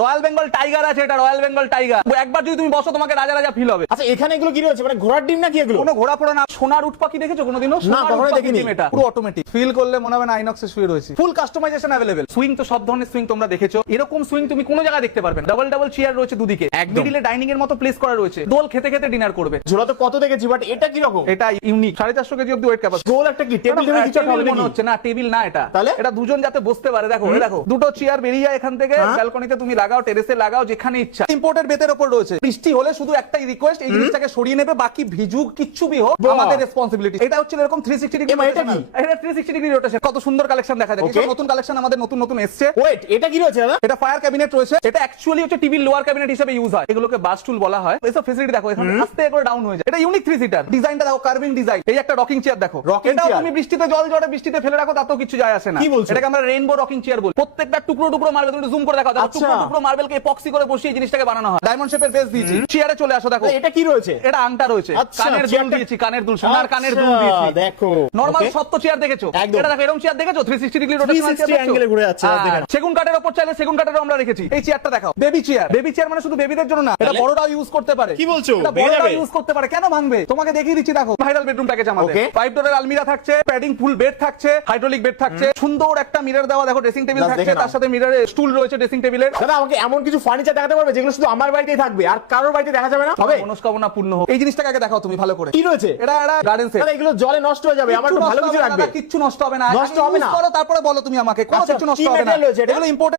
Royal Bengal tiger আছে, এটা royal Bengal tiger. একবার যদি তুমি বসো তোমাকে রাজা রাজা ফিল হবে। আচ্ছা এখানে এগুলো কি রয়েছে, মানে ঘোড়ার ডিম নাকি এগুলো? কোনো ঘোড়া ফোড়া না। সোনার উট পাখি দেখেছো কোনোদিনও? না, কখনো দেখিনি। এটা পুরো অটোমেটিক, ফিল করলে মনে হবে না আইনক্সে শুয়ে রয়েছে। ফুল কাস্টমাইজেশন अवेलेबल। সুইং তো সব ধরনের সুইং তোমরা দেখেছো, এরকম সুইং তুমি কোনো জায়গায় দেখতে পারবে না। ডাবল ডাবল চেয়ার রয়েছে দুদিকে, এক মিডিলে ডাইনিং এর মতো প্লেস করা রয়েছে। দোল খেতে খেতে ডিনার করবে। ঝোলা তো কত দেখেছি, বাট এটা কি রকম? এটা ইউনিক, 450 কেজি অবধি ওয়েট ক্যাপাসিটি। গোল একটা কি টেবিল টেবিল কিছু হবে মনে হচ্ছে না, টেবিল না এটা। তাহলে এটা দুজন যাতে বসতে পারে। দেখো দেখো দুটো চেয়ার বেরিয়ে যায় এখান থেকে, ব্যালকনিতে তুমি লাগাও, টেরেসে লাগাও, যেখানে ইচ্ছা। ইম্পোর্টেড বেতের উপর রয়েছে। বৃষ্টি হলে শুধু একটাই রিকোয়েস্ট, এই জিনিসটাকে সরিয়ে নেবে, বাকি ভিজুক কিচ্ছু বি হোক আমাদের রেসপন্সিবিলিটি। এটা হচ্ছে এরকম 360 ডিগ্রি। এটা কি? এটা 360 ডিগ্রি রোটেশন। কত সুন্দর কালেকশন দেখা যায়। এটা নতুন কালেকশন আমাদের নতুন নতুন এসেছে। ওয়েট, এটা কি রয়েছে দাদা? এটা ফায়ার ক্যাবিনেট রয়েছে। এটা অ্যাকচুয়ালি হচ্ছে টিভির লোয়ার ক্যাবিনেট হিসেবে ইউজ হয়। এগুলোকে বাস টুল বলা হয়। এইসব ফ্যাসিলিটি দেখো, এখানে আস্তে করে ডাউন হয়ে যায়। এটা ইউনিক 3 সিটার। ডিজাইনটা দেখো, কার্ভিং ডিজাইন। এই একটা রকিং চেয়ার দেখো। এটাও তুমি বৃষ্টিতে জল জড়ে বৃষ্টিতে ফেলে রাখো, তাতেও কিছু যায় আসে না। এটাকে আমরা রেইনবো রকিং চেয়ার বলি। প্রত্যেকটা টুকরো টুকরো মার্বেল, তুমি জুম করে দেখো, টুকরো টুকরো মার্বেলকে এপক্সি করে বসিয়ে এই জিনিসটাকে বানানো হয়। ডায়মন্ড শেপের বেস দিয়েছি। চেয়ারে চলে আসো, দেখো এটা কি রয়েছে? এটা আংটা রয়েছে, কানের দুল দিয়েছি, কানের দুল, সোনার কানের দুল দিয়েছি। দেখো নরমাল সত্য চেয়ার দেখেছো? এটা দেখো এরকম চেয়ার দেখেছো? 360 ডিগ্রি রোটেশন অ্যাঙ্গেলে ঘুরে যাচ্ছে। সেগুন কাঠের উপর চাইলে সেগুন কাঠেরও আমরা রেখেছি। এই চেয়ারটা দেখো, বেবি চেয়ার। বেবি চেয়ার মানে শুধু বেবিদের জন্য না, এটা বড়রাও ইউজ করতে পারে। কি বলছো? এটা বড়রাও ইউজ করতে পারে, কেন ভাঙবে? তোমাকে দেখিয়ে দিচ্ছি, দেখো ভাইরাল বেডরুম প্যাকেজ আমাদের। 5 ডোরের আলমিরা থাকছে, প্যাডিং ফুল বেড থাকছে, হাইড্রোলিক বেড থাকছে, সুন্দর একটা মিরর দেওয়া, দেখো ড্রেসিং টেবিল থাকছে, তার সাথে মিররের স্টুল রয়েছে ড্রেসিং টেবিলের। দাদা আমাকে এমন কিছু ফার্নিচার দেখাতে পারবে যেগুলো শুধু আমার বাড়িতেই থাকবে আর কারোর বাড়িতে দেখা যাবে না? হবে? মনস্কামনা পূর্ণ হোক। এই জিনিসটাকে আগে দেখাও তুমি ভালো করে। কি রয়েছে? এটা গার্ডেন সেট। দাদা এগুলো জলে নষ্ট হয়ে যাবে, আমার তো ভালো কিছু লাগবে। কিচ্ছু নষ্ট হবে না। নষ্ট হবে না? তারপরে বলো তুমি আমাকে, কোনো কিছু নষ্ট হবে না। এগুলো ইম্পোর্টেড।